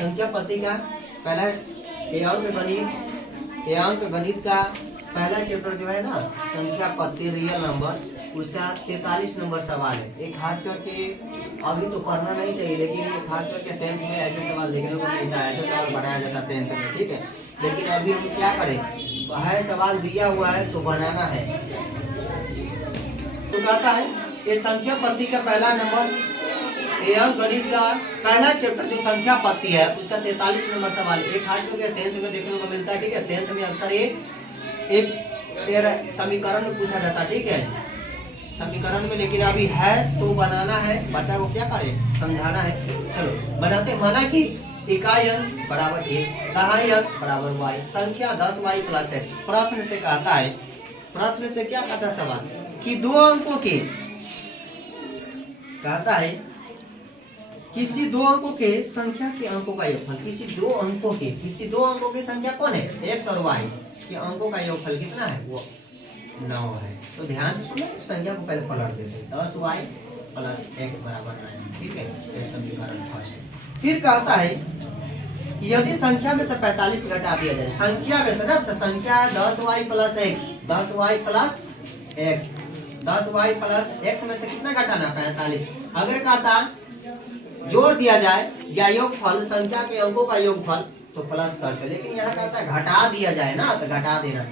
संख्या पद्धति का पहला अंक गणित का पहला चैप्टर जो है ना संख्या पद्धति रियल नंबर, उसका 43 नंबर सवाल है। एक खास करके अभी तो पढ़ना नहीं चाहिए, लेकिन खास करके 10th में ऐसे सवाल देखने को मिलता है, ऐसे सवाल बनाया जाता है 10th में, ठीक है। लेकिन अभी हम क्या करें, है सवाल दिया हुआ है तो बनाना है। तो कहता है ये संख्या पद्धति का पहला नंबर, अंक गणित का पहला चैप्टर जो संख्या पद्धति है उसका 43 नंबर सवाल। एक खास करके 10th में देखने को मिलता है, ठीक है। 10th में अक्सर ये एक समीकरण में पूछा जाता है, ठीक है, समीकरण में। लेकिन अभी है तो बनाना है, बच्चा को क्या करे, समझाना है। चलो बनाते। माना कि इकाई अंक बराबर x, दहाई अंक बराबर y, संख्या 10y प्लस x। प्रश्न से कहता है, प्रश्न से क्या कहता है सवाल कि दो अंकों के, कहता है किसी दो अंकों के संख्या के अंकों का योगफल, किसी दो अंकों की संख्या कौन है, x और y के अंकों का योगफल कितना है, वो 9 है। तो ध्यान से सुनो, संख्या को पहले पलट देते हैं, 10y प्लस x बराबर 9, ठीक है। ये समीकरण फर्स्ट है। फिर कहता है कि यदि संख्या में से 45 घटा दिया जाए, संख्या में से ना, तो संख्या है 10y plus x, 10y plus x, 10y plus x में से कितना घटाना, 45। अगर कहता जोड़ दिया जाए या योगफल, संख्या के अंकों का योगफल, तो प्लस करते, लेकिन यहाँ कहता है घटा दिया जाए ना, तो घटा देना।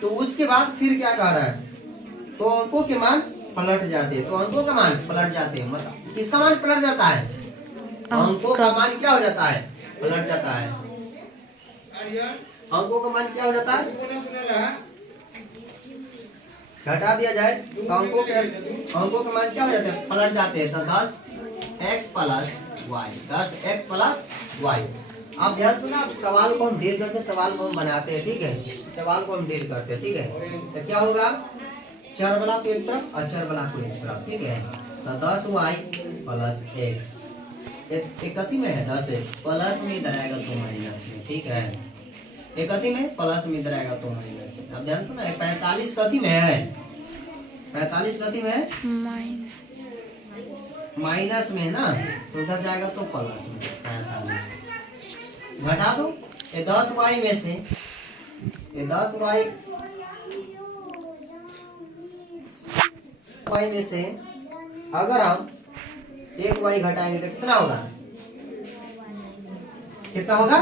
तो उसके बाद फिर क्या कह रहा है, तो अंकों के मान पलट जाते हैं, तो अंकों का मान पलट जाते हैं। मतलब किसका मान पलट जाता है, अंकों का मान क्या हो जाता है, पलट जाता है। अंकों का मान क्या हो जाता है, घटा दिया जाए तो अंकों के मान क्या हो जाते हैं, पलट जाते हैं। तो 10x plus y, 10x plus y। आप ध्यान सुना, आप सवाल को हम डील करते, सवाल को हम बनाते हैं, ठीक है, सवाल को हम डील करते हैं, ठीक है। तो क्या होगा, चर वाला को एक तरफ और चर वाला को एक तरफ, ठीक है। तो 10y प्लस x, एक कथी में है 10x, प्लस में इधर आएगा तो माइनस में, ठीक है। एक कथी में प्लस में इधर आएगा तो माइनस में। अब ध्यान सुना, 45 कथी में है, 45 कथी में है, माइनस में है ना, तो उधर जाएगा तो प्लस में 45। घटा दो, ये 10y में से, ये 10y में से अगर हम एक y घटाएंगे तो कितना होगा, कितना होगा,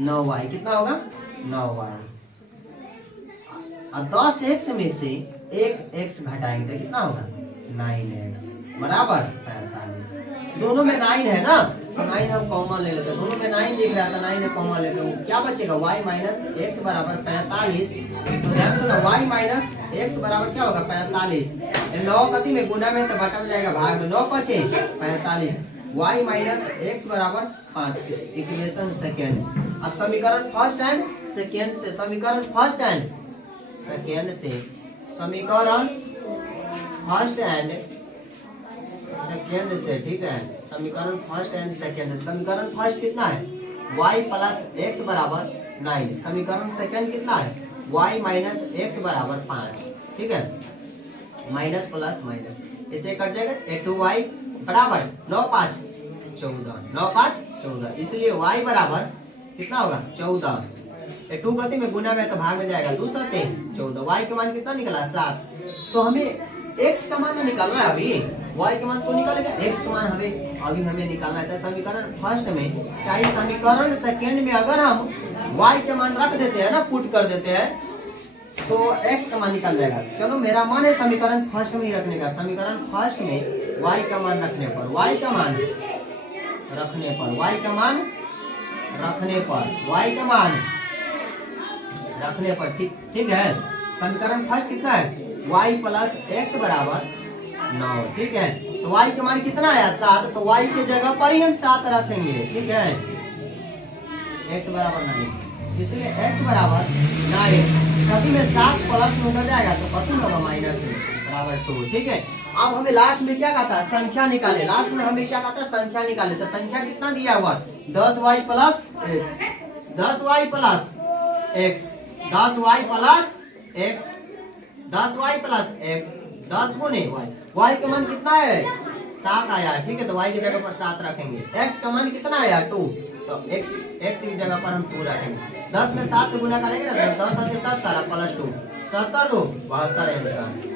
9y, कितना होगा, 9y। और 10x में से एक x घटाएंगे तो कितना होगा, 9x बराबर 45। दोनों में 9 है ना, तो 9 हम कॉमन ले लेते हैं, दोनों में 9 दिख रहा था, 9 कॉमन लेते हैं, क्या बचेगा, y माइनस x बराबर 45। तो ध्यान सुनो, y माइनस x बराबर क्या होगा, 45। 9 कति में गुना में तो बटा में जाएगा भाग में, 9 बचे 45, y माइनस x बराबर 5। Equation second. अब समीकरण फर्स्ट एंड सेकेंड से, समीकरण फर्स्ट एंड सेकेंड से, समीकरण फर्स्ट एंड सेकेंड से, ठीक है, समीकरण फर्स्ट एंड सेकेंड। समीकरण फर्स्ट कितना है, y प्लस एक्स बराबर 9, समीकरण सेकेंड कितना है, y माइनस एक्स बराबर 5, ठीक है। माइनस प्लस माइनस, इसे कट जाएगा, 2y बराबर 9 5 14, 9 5 14, इसलिए y बराबर कितना होगा, 14। 2 गति में गुना में तो भाग में जाएगा, 2 7 14, y के मान कितना निकला, 7। तो हमें x का मान निकालना है, अभी y के मान तो निकलेगा, x का मान हमें निकालना है। तो समीकरण फर्स्ट में, चाहे समीकरण सेकेंड में अगर हम y के मान रख देते हैं ना, पुट कर देते हैं, तो x का मान निकल जाएगा। चलो मेरा मान है समीकरण फर्स्ट में ही रखने का, समीकरण फर्स्ट में y का मान रखने पर, y का मान रखने पर, y का मान रखने पर, y का मान रखने पर, ठीक है। समीकरण फर्स्ट कितना है, y प्लस एक्स बराबर 9, ठीक है। तो y के मान कितना आया, 7, तो y के जगह पर ही हम 7 रखेंगे, ठीक है। x बराबर 9, इसलिए x बराबर 9, कभी में 7 प्लस में उधर जाएगा तो कभी होगा माइनस में, बराबर 2, ठीक है। अब हमें लास्ट में क्या कहा था, संख्या निकाले, लास्ट में हमें क्या कहा था, संख्या निकाले। तो संख्या कितना दिया हुआ, 10y plus x, 10y plus x, 10y plus x, 10y plus x, 10 गुने y, y का मान कितना है, 7 आया है, ठीक है, तो y की जगह पर 7 रखेंगे। x का मान कितना आया 2, तो x की जगह पर हम 2 रखेंगे। 10 में 7 से गुना करेंगे ना तो 10 और 70 प्लस 2 70 2 72 आंसर।